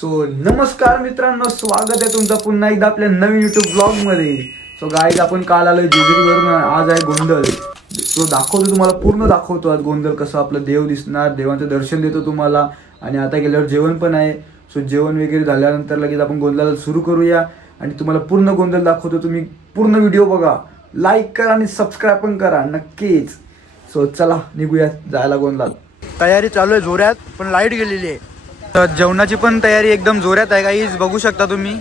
So नमस्कार मित्रांनो स्वागत आहे तुमचं पुन्हा एकदा आपल्या नवीन युट्यूब ब्लॉगमध्ये. सो गाईज आपण काल आलोय जेजुरीवरून आज आहे गोंधळ. सो दाखवतो तुम्हाला पूर्ण दाखवतो आज गोंधळ कसं आपलं देव दिसणार देवांचं दर्शन देतो तुम्हाला. आणि आता गेल्यावर जेवण पण आहे. सो जेवण वगैरे झाल्यानंतर लगेच आपण गोंधळाला सुरू करूया. आणि तुम्हाला पूर्ण गोंधळ दाखवतो तुम्ही पूर्ण व्हिडिओ बघा. लाईक करा आणि सबस्क्राईब पण करा नक्कीच. सो चला निघूया जायला गोंधळात. तयारी चालू आहे जोऱ्यात पण लाइट गेलेली आहे. तर जेवणाची पण तयारी एकदम जोऱ्यात आहे काहीच बघू शकता तुम्ही.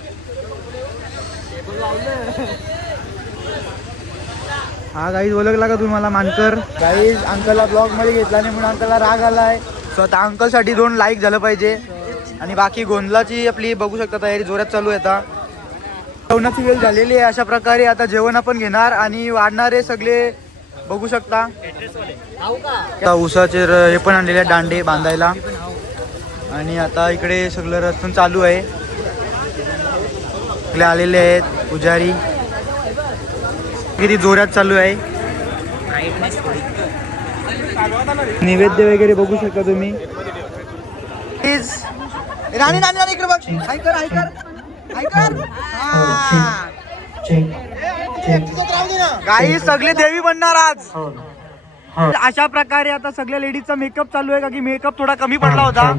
हा गाईज ओळखला का तुम्हाला मानकर? गाईज अंकलला ब्लॉगमध्ये घेतला नाही म्हणून अंकलला राग आलाय. सो आता अंकलसाठी दोन लाईक झालं पाहिजे. आणि बाकी गोंधळाची आपली बघू शकता तयारी जोरात चालू आहे आता. जेवणाची वेळ झालेली आहे अशा प्रकारे आता जेवण आपण घेणार आणि वाढणारे सगळे. बघू शकता. आता उसाचे हे पण आणलेले दांडे बांधायला. आणि आता इकडे सगळं रस्तून चालू आहे. इकडे आलेले आहेत पुजारी. किती जोरात चालू आहे. नैवेद्य वगैरे बघू शकता तुम्ही. राणी इकडे बघ. कर हा. सगळे देवी बनणार आज. अशा प्रकारे आता सगळ्या लेडीजचा मेकअप चालू आहे का की मेकअप थोडा कमी पडला होता?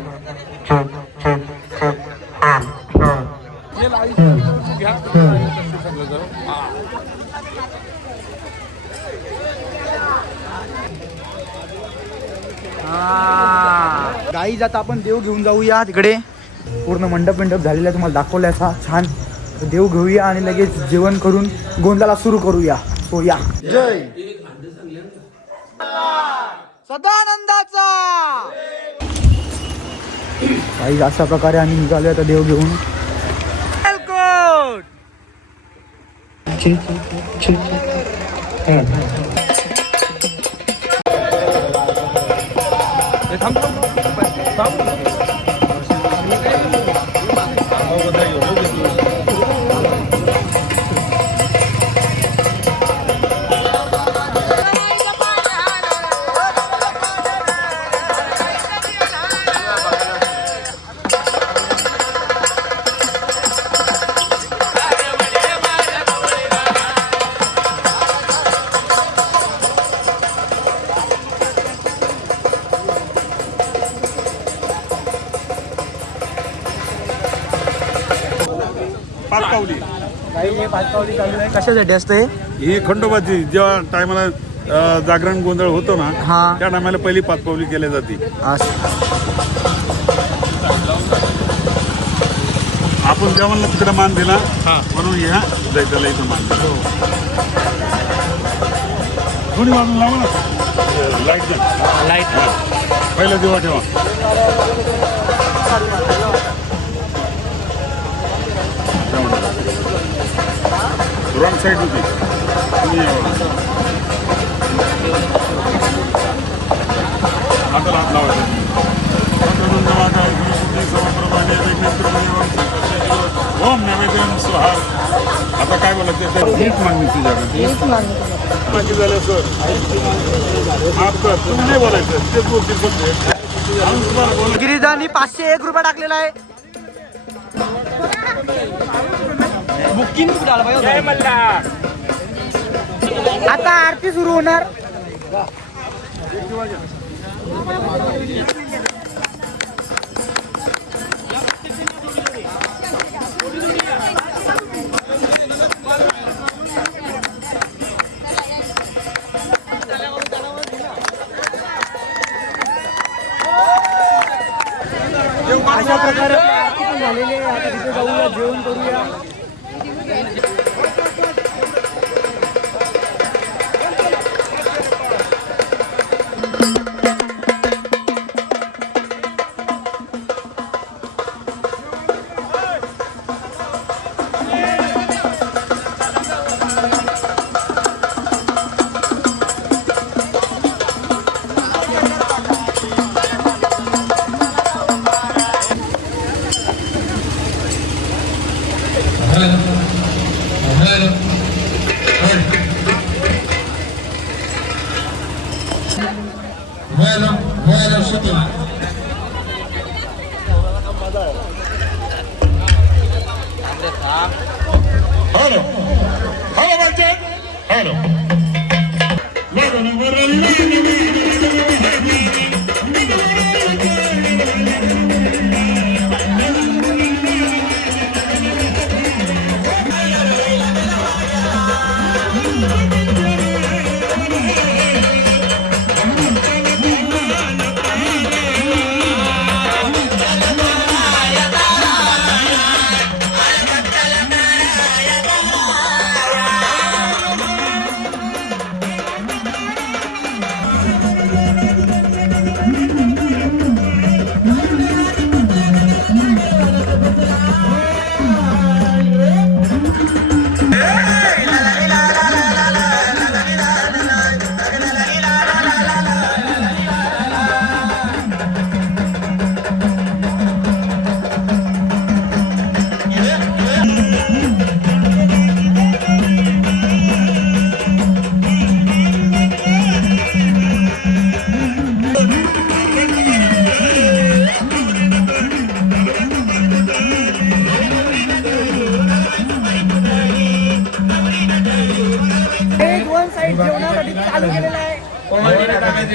गाईज आता आपण देव घेऊन जाऊया तिकडे. पूर्ण मंडप मंडप झालेला आहे, तुम्हाला दाखवला असा. छान. देव घेऊया आणि लगेच जेवण करून गोंदाला सुरू करूया. सो या. जय. सदानंदाचा! काही अशा प्रकारे आम्ही निघालो आता देव घेऊन. एलकोट. हे चालू आहे? कशासाठी असते? ही खंडोबाची जेव्हा टायमाला जागरण गोंधळ होतो ना हा. त्या टायमाला पहिली पाचपावली केली जाते. आपण जेवणला तिकडे मान दिला म्हणून ह्या जायच्याला इथं मान दिला. दोन्ही बाजून लावा ना. Light light. पहिला दिवा ठेवा. रॉंग साईड होती तुम्ही. हाताला हात लावायचा ओम नैवेद्यम सुहार आता काय बोलायचं? ते हीच मागणी तुझ्याकडे मागणी झालं सर माफ कर. तुम्ही नाही बोलायचं. तेच बोलतील बोलते अजून तुम्हाला बोल. गिरिजानी पाचशे एक रुपये टाकलेला आहे. आता आरती सुरू होणार अशा प्रकारे आपली आरती पण झालेली आहे आता तिथे जाऊया जेवण करूया Thank you.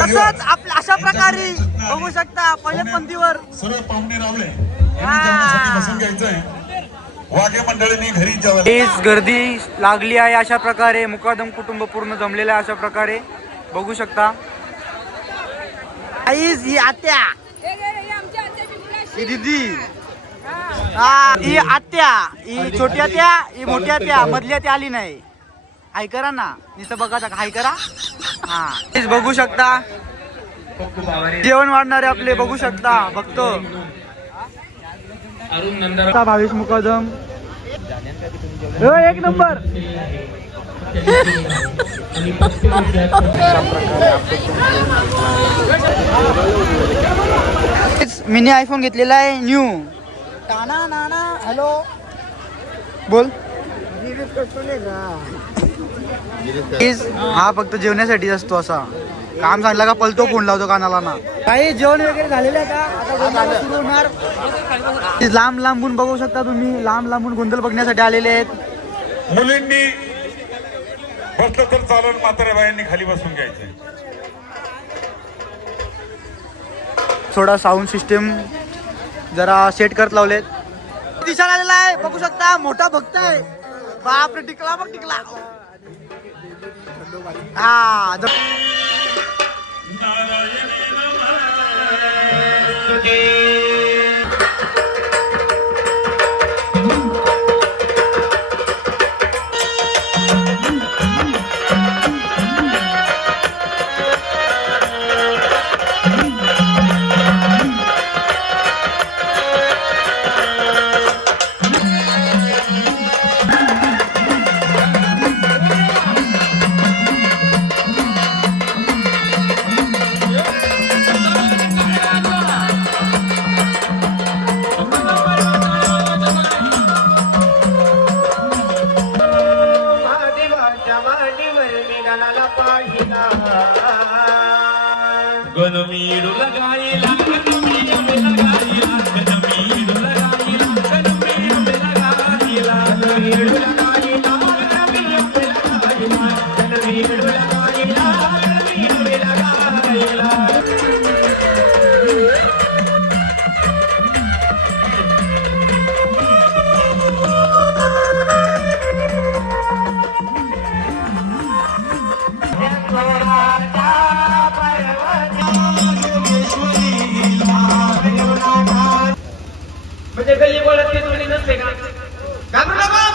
तसंच आपल्या अशा प्रकारे बघू शकता पहिल्या पंथीवर सर्व पाहुणे रावले. बसून घ्यायचंय. वाघे मंडळींनी घरी जेवायला हीच गर्दी लागली आहे अशा प्रकारे. मुकादम कुटुंब पूर्ण जमलेलं आहे अशा प्रकारे. बघू शकता. आईज ही आत्या. हे ही ही दिदी. हा ही आत्या. ही छोटी आत्या ही मोठी आत्या. मधली आत्या आली नाही. हाय करा ना. नुसतं बघा हाय करा. हा. बघू शकता. जेवण वाढणारे आपले बघू शकता. बघतो. भावेश मुकादम. हो, एक नंबर. मिनी आयफोन घेतलेला आहे न्यू टाना नाना हॅलो बोल. हा फक्त जेवण्यासाठी असतो असा. काम सांगला का पलतो फोन लावतो कानाला ना. काही जेवण वगैरे झालेलं आहे का? लांब लांबून बघू शकता तुम्ही. लांब लांबून गोंधळ बघण्यासाठी आलेले आहेत. मुलींनी बसलं तर चालून म्हाताऱ्या बायांनी खाली बसून घ्यायचंय थोडा साऊंड सिस्टम जरा सेट करत लावलेत. दिसायला आलेला आहे. बघू शकता. मोठा भक्त आहे. बापरे टिकला बघ टिकला. हा नारायण गनमीर लगाई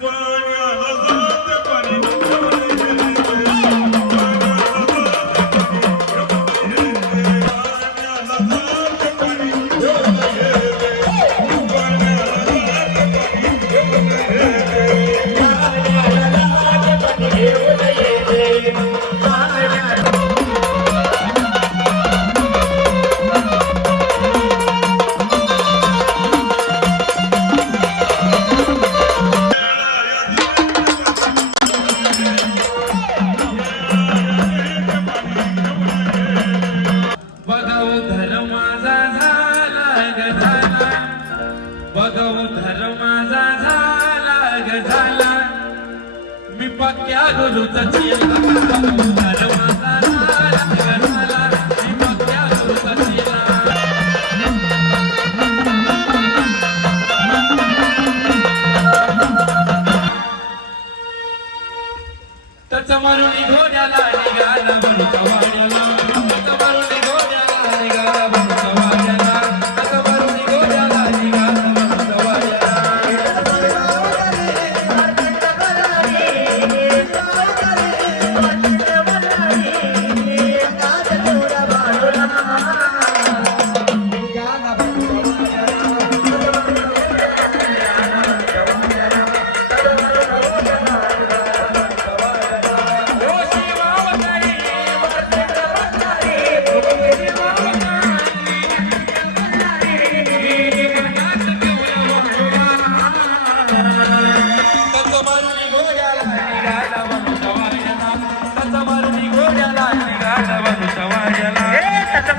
one.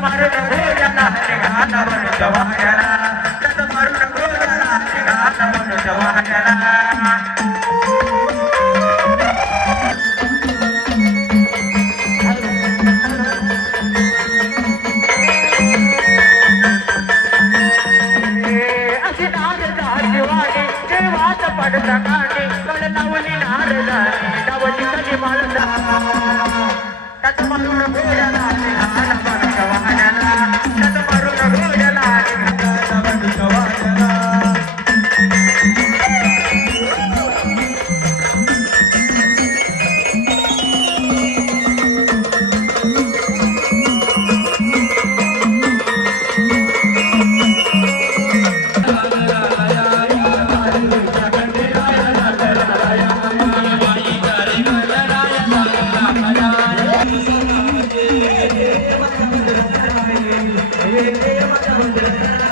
मर्द हो जाता है घाटा ಮಂದಿರ ಸಾಯಿ ಮಂದಿರ ಸಾಯಿ